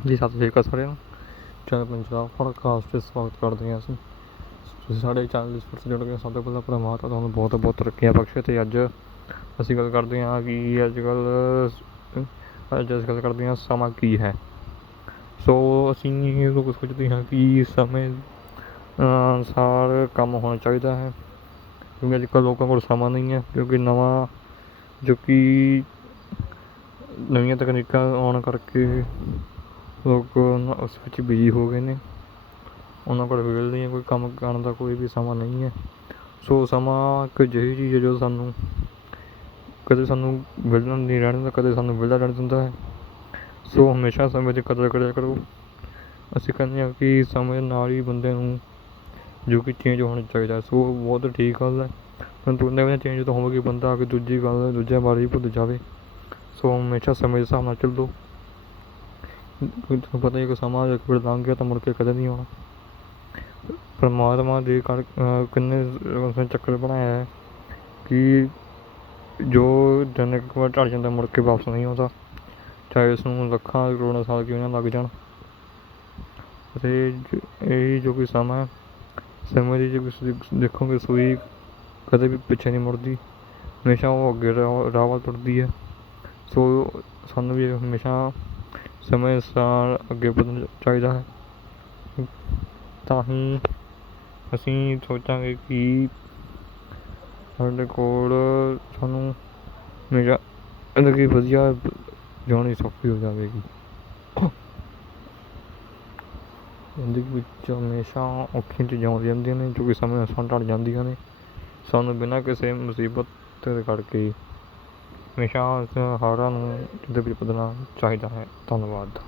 ਜੀ ਸਤਿ ਸ਼੍ਰੀ ਅਕਾਲ ਸਾਰਿਆਂ ਨੂੰ। ਚੈਨਲ ਪੰਜਾਬ ਪੋਡਕਾਸਟ 'ਤੇ ਸਵਾਗਤ ਕਰਦੇ ਹਾਂ ਅਸੀਂ। ਤੁਸੀਂ ਸਾਡੇ ਚੈਨਲ ਇਸ ਪਰ ਜੁੜ ਕੇ ਸਭ ਤੋਂ ਪਹਿਲਾਂ ਪਰਮਾਤਮਾ ਤੁਹਾਨੂੰ ਬਹੁਤ ਬਹੁਤ ਤਰੱਕੀਆਂ ਬਖਸ਼ੇ ਤੇ ਅੱਜ ਅਸੀਂ ਗੱਲ ਕਰਦੇ ਹਾਂ ਕਿ ਅੱਜ ਕੱਲ੍ਹ ਅੱਜ ਅਸੀਂ ਗੱਲ ਕਰਦੇ ਹਾਂ ਸਮਾਂ ਕੀ ਹੈ। ਸੋ ਅਸੀਂ ਲੋਕ ਸੋਚਦੇ ਹਾਂ ਕਿ ਸਮੇਂ ਅਨੁਸਾਰ ਕੰਮ ਹੋਣਾ ਚਾਹੀਦਾ ਹੈ। ਕਿਉਂਕਿ ਅੱਜ ਕੱਲ੍ਹ ਲੋਕਾਂ ਕੋਲ ਸਮਾਂ ਨਹੀਂ ਹੈ। ਕਿਉਂਕਿ ਨਵਾਂ ਜੋ ਕਿ ਨਵੀਆਂ ਤਕਨੀਕਾਂ ਆਉਣ ਕਰਕੇ ਲੋਕ ਉਹਨਾਂ ਉਸ ਵਿੱਚ ਬਿਜ਼ੀ ਹੋ ਗਏ ਨੇ। ਉਹਨਾਂ ਕੋਲ ਵੇਲ ਕੋਈ ਕੰਮ ਕਰਨ ਦਾ ਕੋਈ ਵੀ ਸਮਾਂ ਨਹੀਂ ਹੈ। ਸੋ ਸਮਾਂ ਇੱਕ ਅਜਿਹੀ ਚੀਜ਼ ਹੈ ਜੋ ਸਾਨੂੰ ਕਦੇ ਸਾਨੂੰ ਵਿਹਲਾ ਨਹੀਂ ਰਹਿਣ ਦਿੰਦਾ, ਕਦੇ ਸਾਨੂੰ ਵਿਹਲਾ ਰਹਿਣ ਦਿੰਦਾ ਹੈ। ਸੋ ਹਮੇਸ਼ਾ ਸਮੇਂ ਦੀ ਕਦਰ ਕਰਿਆ ਕਰੋ। ਅਸੀਂ ਕਹਿੰਦੇ ਹਾਂ ਕਿ ਸਮੇਂ ਨਾਲ ਹੀ ਬੰਦੇ ਨੂੰ ਜੋ ਕਿ ਚੇਂਜ ਹੋਣਾ ਚਾਹੀਦਾ ਸੋ ਬਹੁਤ ਠੀਕ ਗੱਲ ਹੈ। ਪਰੰਤੂ ਉਹਨੇ ਵੀ ਚੇਂਜ ਤਾਂ ਹੋਵੇਗੀ ਬੰਦਾ ਆ ਕੇ ਦੂਜੀ ਗੱਲ, ਦੂਜਿਆਂ ਬਾਰੇ ਹੀ ਭੁੱਲ ਜਾਵੇ। ਸੋ ਹਮੇਸ਼ਾ ਸਮੇਂ ਦੇ ਹਿਸਾਬ ਨਾਲ ਚੱਲੋ। ਤੁਹਾਨੂੰ ਪਤਾ ਹੀ ਹੈ ਕਿ ਸਮਾਂ ਇੱਕ ਵਾਰ ਲੰਘ ਗਿਆ ਤਾਂ ਮੁੜ ਕੇ ਕਦੇ ਨਹੀਂ ਆਉਣਾ। ਪਰਮਾਤਮਾ ਦੇ ਕਰ ਕਿੰਨੇ ਉਸਨੇ ਚੱਕਰ ਬਣਾਇਆ ਹੈ ਕਿ ਜੋ ਦਿਨ ਇੱਕ ਵਾਰ ਢਲ ਜਾਂਦਾ ਮੁੜ ਕੇ ਵਾਪਸ ਨਹੀਂ ਆਉਂਦਾ ਚਾਹੇ ਉਸ ਨੂੰ ਲੱਖਾਂ ਕਰੋੜਾਂ ਸਾਲ ਕਿਉਂ ਨਾ ਲੱਗ ਜਾਣ। ਅਤੇ ਜ- ਇਹ ਜੋ ਕਿ ਸਮਾਂ ਹੈ, ਸਮੇਂ ਦੀ ਜੇ ਤੁਸੀਂ ਦੇਖੋਗੇ ਸੂਈ ਕਦੇ ਵੀ ਪਿੱਛੇ ਨਹੀਂ ਮੁੜਦੀ ਹਮੇਸ਼ਾ ਉਹ ਅੱਗੇ ਰਾਹ ਰਾਹ ਵੱਲ ਤੁਰਦੀ ਹੈ। ਸੋ ਸਾਨੂੰ ਵੀ ਹਮੇਸ਼ਾ ਸਮੇਂ ਅਨੁਸਾਰ ਅੱਗੇ ਵਧਣਾ ਚਾਹੀਦਾ ਹੈ। ਤਾਂ ਹੀ ਅਸੀਂ ਸੋਚਾਂਗੇ ਕਿ ਸਾਡੇ ਕੋਲ ਸਾਨੂੰ ਹਮੇਸ਼ਾ ਜ਼ਿੰਦਗੀ ਵਧੀਆ ਜਿਉਣੀ ਸੌਖੀ ਹੋ ਜਾਵੇਗੀ। ਜ਼ਿੰਦਗੀ ਵਿੱਚ ਹਮੇਸ਼ਾ ਔਖੀਆਂ ਚੀਜ਼ਾਂ ਆਉਂਦੀਆਂ ਰਹਿੰਦੀਆਂ ਨੇ ਜੋ ਕਿ ਸਮੇਂ ਅਨੁਸਾਰ ਟਲ ਜਾਂਦੀਆਂ ਨੇ। ਸਾਨੂੰ ਬਿਨਾਂ ਕਿਸੇ ਮੁਸੀਬਤ ਦੇ ਕਰਕੇ ਹਮੇਸ਼ਾ ਇਸ ਹਾਰਾਂ ਨੂੰ ਦੇ ਵਿੱਚ ਵਧਣਾ ਚਾਹੀਦਾ ਹੈ। ਧੰਨਵਾਦ।